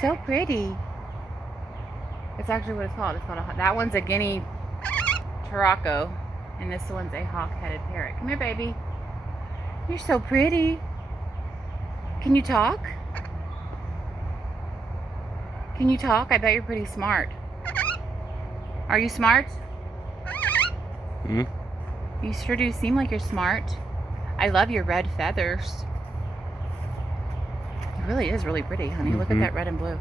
so pretty. It's actually what it's called. It's called that one's a Guinea Tarraco, and this one's a hawk-headed parrot. Come here, baby. You're so pretty. Can you talk? Can you talk? I bet you're pretty smart. Are you smart? Hmm? You sure do seem like you're smart. I love your red feathers. It really is really pretty, honey. Look at that red and blue.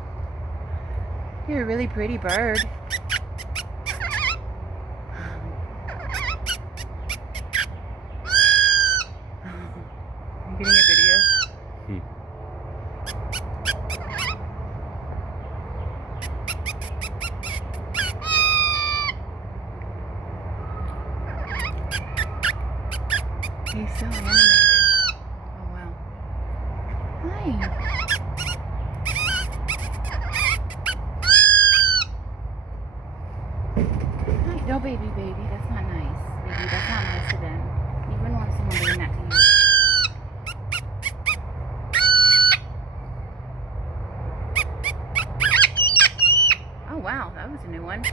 You're a really pretty bird. Are you getting a video? He's so animated. Oh wow. Hi. Hi. No, baby. That's not nice. Baby, that's not nice to them. You wouldn't want someone doing that to you. Oh wow, that was a new one.